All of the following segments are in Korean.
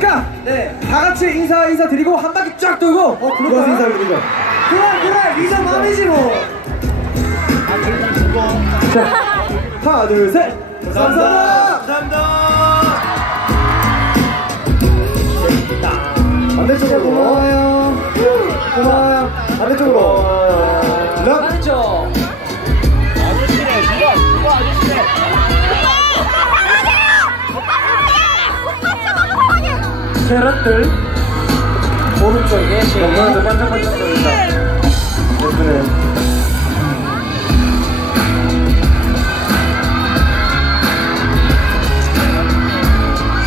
그러니까 네. 다 같이 인사 인사 드리고 한 바퀴 쫙 돌고 어그럴 인사 드리죠. 그래 그래 인마이지 뭐. 자, 하나 둘 셋. 감사합니다. <삼성. 놀라> 감사합니다. 반대쪽으로. 고마워요. 고마워요. <좋아. 놀라> 반대쪽으로. 고 세럿들 오른쪽에 너무나도 반짝반짝합니다 예쁘네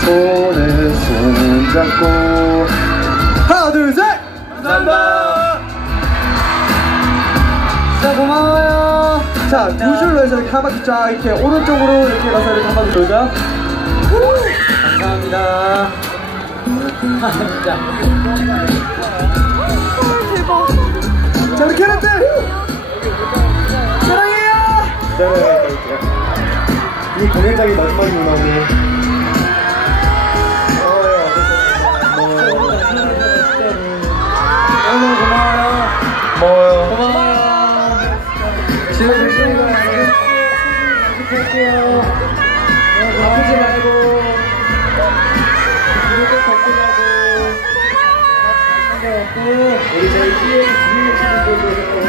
손에 손을 잡고 하나 둘셋 감사합니다. 감사합니다 자 고마워요 자두 줄로 해서 이렇게 한 바퀴 쫙 이렇게 오른쪽으로 이렇게 가서 이렇게 한 바퀴 돌자 감사합니다 아, <진짜. 웃음> 어, 대박. 자, 우리 캐럿 사랑해요! 이 공연장이 마지막이구나, 오늘. 아프지 말고 大哥，我先去。